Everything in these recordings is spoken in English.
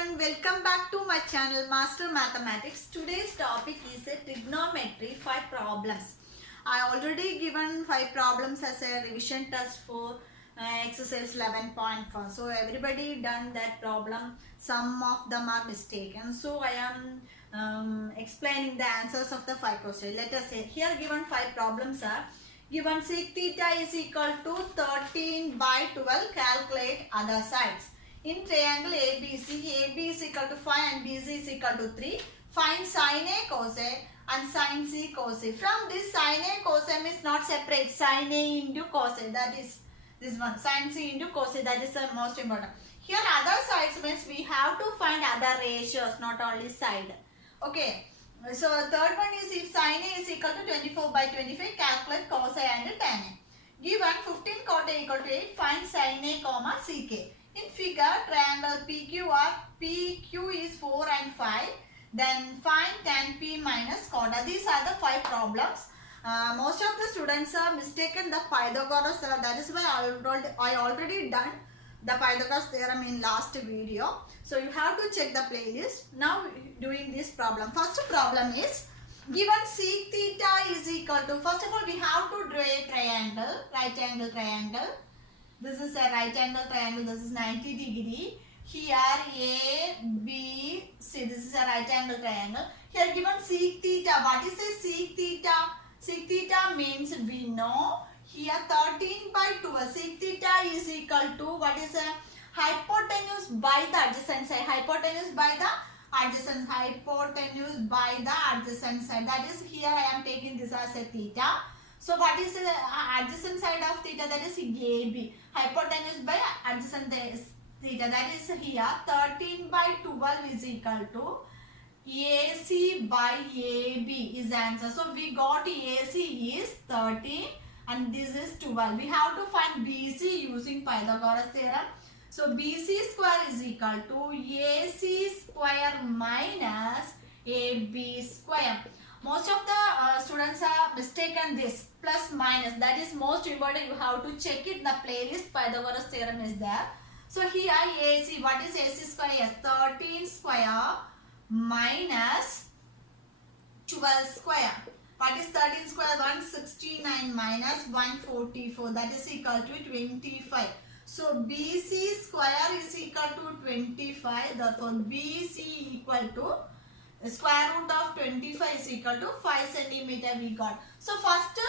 everyone, welcome back to my channel Master Mathematics. Today's topic is a trigonometry 5 problems. I already given 5 problems as a revision test for exercise 11.4. So everybody done that problem. Some of them are mistaken. So I am explaining the answers of the 5 questions. Let us say here given 5 problems are given sec theta is equal to 13 by 12. Calculate other sides. In triangle ABC, AB is equal to 5 and BC is equal to 3. Find sin A cos A and sin C cos A. From this, sin A cos A is not separate. Sin A into cos A, that is this one. Sin C into cos A, that is the most important. Here other sides means we have to find other ratios, not only side. Okay. So third one is if sin A is equal to 24 by 25, calculate cos A and tan A. Given 15 cot A equal to 8, find sin A comma ck. In figure, triangle PQ is 4 and 5. Then find tan P minus cot A. These are the 5 problems. Most of the students are mistaken the Pythagoras. That is why I already done the Pythagoras theorem in last video. So you have to check the playlist. Now doing this problem. First problem is given sec theta is equal to, first of all we have to draw a triangle, right angle triangle. This is a right angle triangle. This is 90 degree. Here A, B, C. This is a right angle triangle. Here given sec theta. What is a sec theta? Sec theta means we know. Here 13 by 12. Sec theta is equal to what is a hypotenuse by the adjacent side. Hypotenuse by the adjacent. Hypotenuse by the adjacent side. That is here I am taking this as a theta. So what is the adjacent side of theta? That is AB. Hypotenuse by adjacent theta. That is here 13 by 12 is equal to AC by AB is answer. So we got AC is 13 and this is 12. We have to find BC using Pythagoras theorem. So BC square is equal to AC square minus AB square. Most of the students are mistaken this plus minus. That is most important. You have to check it. The playlist Pythagoras theorem is there. So here AC, what is AC square? Yes, 13 square minus 12 square. What is 13 square? 169 minus 144. That is equal to 25. So BC square is equal to 25. Therefore BC equal to square root of 25 is equal to 5 centimeter we got. So first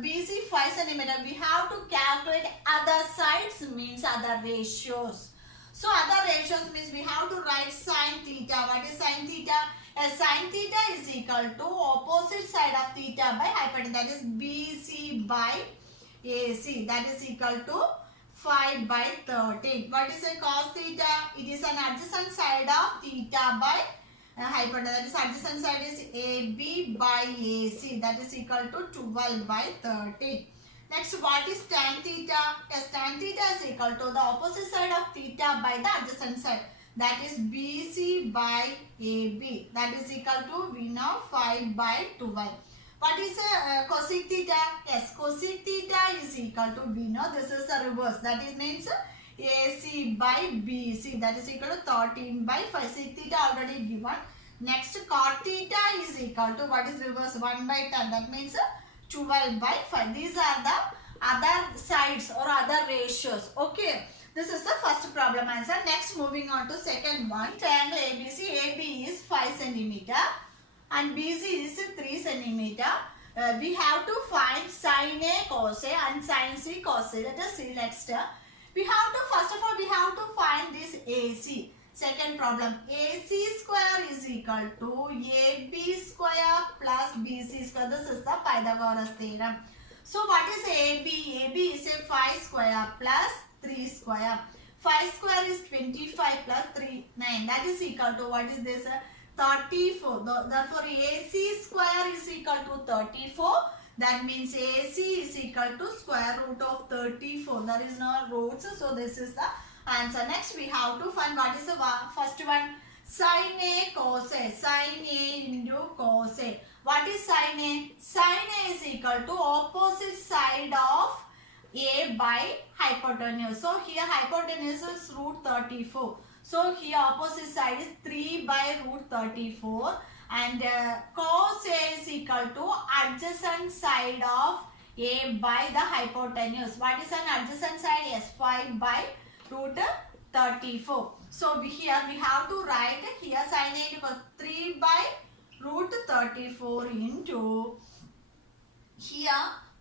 BC 5 centimeter. We have to calculate other sides means other ratios. So other ratios means we have to write sin theta. What is sin theta? Sin theta is equal to opposite side of theta by hypotenuse. That is BC by AC. That is equal to 5 by 13. What is a cos theta? It is an adjacent side of theta by hypotenuse. That is adjacent side is AB by AC. That is equal to 12 by 13. Next, what is tan theta? Yes, tan theta is equal to the opposite side of theta by the adjacent side. That is BC by AB. That is equal to we know 5 by 12. What is cosec theta? Yes, cosec theta is equal to we know this is the reverse. That is means AC by BC. That is equal to 13 by 5. Sec theta already given. Next, cot theta is equal to what is reverse? 1 by 10. That means 12 by 5. These are the other sides or other ratios. Okay. This is the first problem answer. Next, moving on to second one. Triangle ABC. AB is 5 centimeter and BC is 3 centimeter. We have to find sin A cos A and sin C cos A. Let us see next. We have to, first of all, we have to find this AC. Second problem. AC square is equal to AB square plus BC square. This is the Pythagoras theorem. So what is AB? AB is a 5 square plus 3 square. 5 square is 25 plus 3, 9. That is equal to what is this? 34. Therefore AC square is equal to 34. That means AC is equal to square root of 34. There is no roots. So this is the answer. Next we have to find what is the first one. Sin A cos A. Sin A into cos A. What is sin A? Sin A is equal to opposite side of A by hypotenuse. So here hypotenuse is root 34. So here opposite side is 3 by root 34 and cos A is equal to adjacent side of A by the hypotenuse. What is an adjacent side? Yes, 5 by root 34. So here we have to write here sin A equals 3 by root 34 into here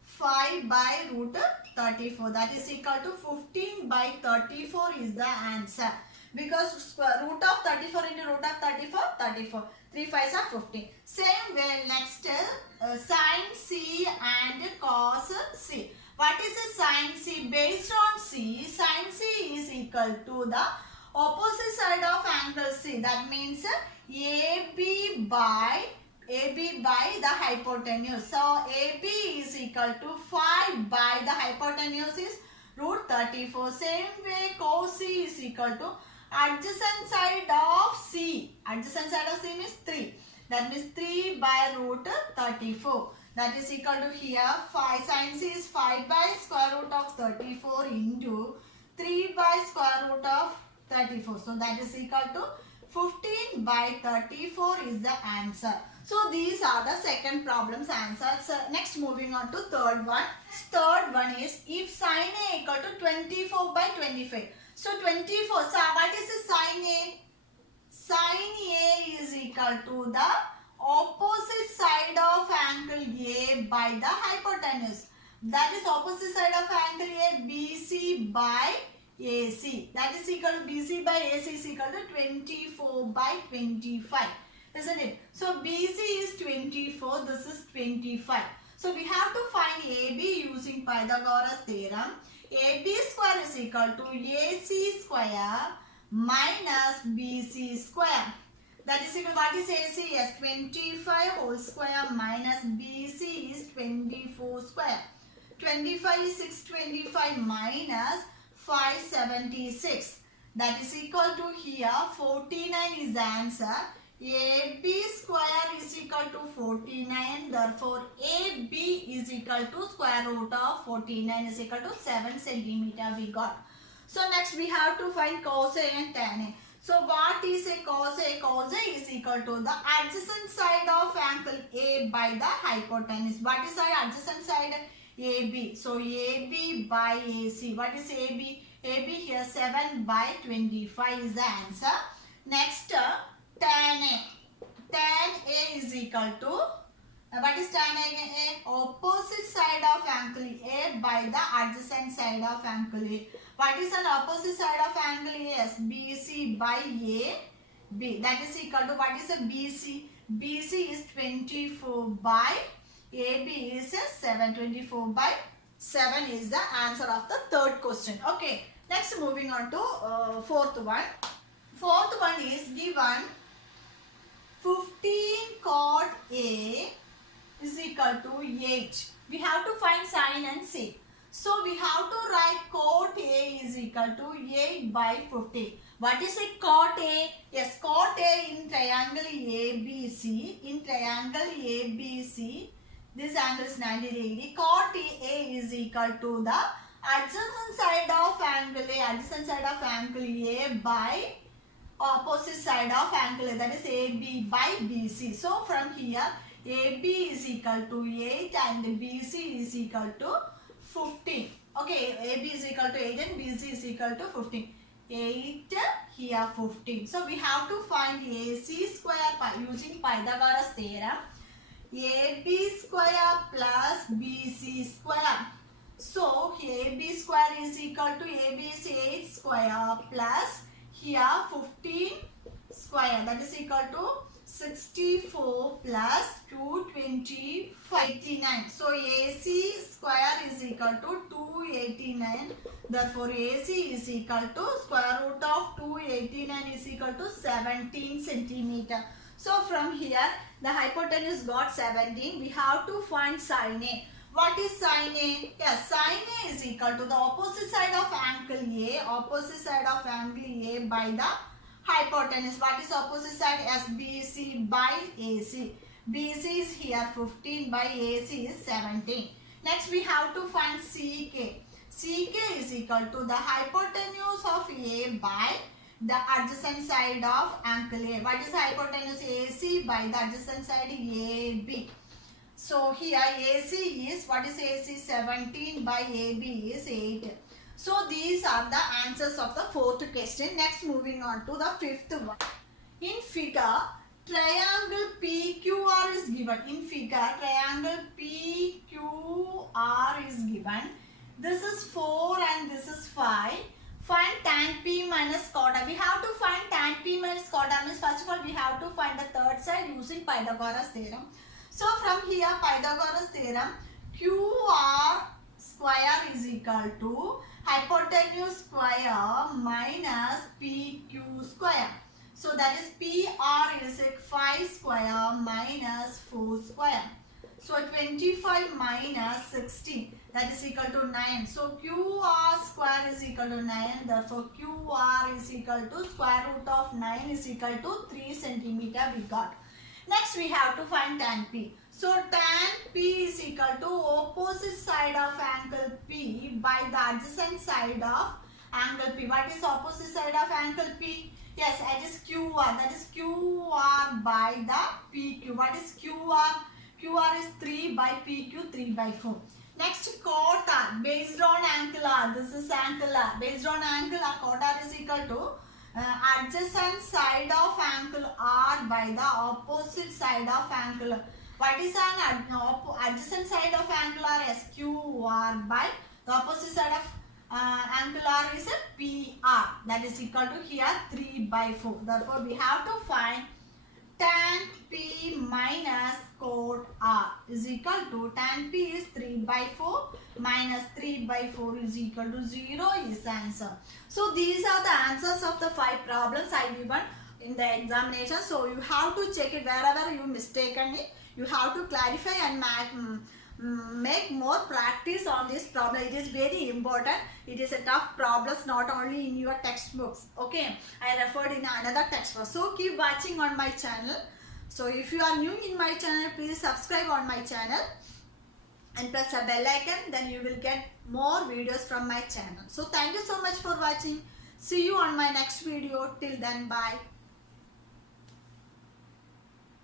5 by root 34, that is equal to 15 by 34 is the answer, because root of 34 into root of 34, 34, 3 5s are 15. Same way next sin C and cos C. What is a sin C? Based on C, sin C is equal to the opposite side of angle C, that means AB by the hypotenuse. So AB is equal to 5 by the hypotenuse is root 34. Same way cos C is equal to adjacent side of C. Adjacent side of C means 3. That means 3 by root 34. That is equal to here 5 sin C is 5 by square root of 34 into 3 by square root of 34. So that is equal to 15 by 34 is the answer. So these are the second problem's answers. Next moving on to third one. Third one is if sin A equal to 24 by 25. So 24. So what is the sin A? Sin A is equal to the opposite side of angle A by the hypotenuse. That is opposite side of angle A, BC by AC. That is equal to BC by AC is equal to 24 by 25. Isn't it? So BC is 24, this is 25. So we have to find AB using Pythagoras theorem. AB square is equal to AC square minus BC square. That is equal to what is AC? Yes, 25 whole square minus BC is 24 square. 25 is 625 minus 576. That is equal to here 49 is the answer. AB square is equal to 49. Therefore, AB is equal to square root of 49 is equal to 7 centimeter we got. So next we have to find cos A and tan A. So what is a cos A? Cos A is equal to the adjacent side of angle A by the hypotenuse. What is our adjacent side? AB. So AB by AC. What is AB? AB here 7 by 25 is the answer. Next tan A. Tan A is equal to what is tan A? Opposite side of angle A by the adjacent side of angle A. What is an opposite side of angle A? Yes, BC by AB. That is equal to what is a BC? BC is 24 by AB is 7. 24 by 7 is the answer of the third question. Okay. Next moving on to fourth one. Fourth one is given 15 cot A is equal to 8. We have to find sin and C. So we have to write cot A is equal to 8 by 15. What is a cot A? Yes, cot A in triangle ABC. In triangle ABC, this angle is 90 degree. Cot A is equal to the adjacent side of angle A. Adjacent side of angle A by opposite side of angle A, that is AB by BC. So from here AB is equal to 8 and BC is equal to 15. Okay, AB is equal to 8 and BC is equal to 15. 8 here 15. So we have to find AC square by using Pythagoras theorem. AB square plus BC square. So here AB square is equal to AB is 8 square plus here 15 square, that is equal to 64 plus 225, 89. So AC square is equal to 289. Therefore AC is equal to square root of 289 is equal to 17 centimeter. So from here the hypotenuse got 17. We have to find sin A. What is sin A? Yes, sin A is equal to the opposite side of angle A. Opposite side of angle A by the hypotenuse. What is opposite side? Yes, BC by AC. BC is here 15 by AC is 17. Next we have to find CK. CK is equal to the hypotenuse of A by the adjacent side of angle A. What is hypotenuse? AC by the adjacent side AB. So here AC is, what is AC? 17 by AB is 8. So these are the answers of the fourth question. Next, moving on to the fifth one. In figure, triangle PQR is given. In figure, triangle PQR is given. This is 4 and this is 5. Find tan P minus quarter. We have to find tan P minus quarter. Means first of all, we have to find the third side using Pythagoras theorem. So from here, Pythagoras theorem, QR square is equal to hypotenuse square minus PQ square. So that is PR is 5 square minus 4 square. So 25 minus 16, that is equal to 9. So QR square is equal to 9. Therefore QR is equal to square root of 9 is equal to 3 centimeter we got. Next we have to find tan P. So tan P is equal to opposite side of angle P by the adjacent side of angle P. What is opposite side of angle P? Yes, it is QR. That is QR by the PQ. What is QR? QR is 3 by PQ, 3 by 4. Next, quarter based on angle R. This is angle R. Based on angle R, quarter is equal to adjacent side of angle R by the opposite side of angle R. What is an adjacent side of angle R? Yes, QR by the opposite side of angle R is a PR. That is equal to here 3 by 4. Therefore, we have to find tan P minus cot R is equal to tan P is 3 by 4 minus 3 by 4 is equal to 0 is the answer. So these are the answers of the 5 problems I given in the examination. So you have to check it wherever you mistaken it. You have to clarify and make more practice on this problem. It is very important. It is a tough problem, not only in your textbooks. Okay, I referred in another textbook. So keep watching on my channel. So if you are new in my channel, please subscribe on my channel and press the bell icon. Then you will get more videos from my channel. So thank you so much for watching. See you on my next video. Till then, bye.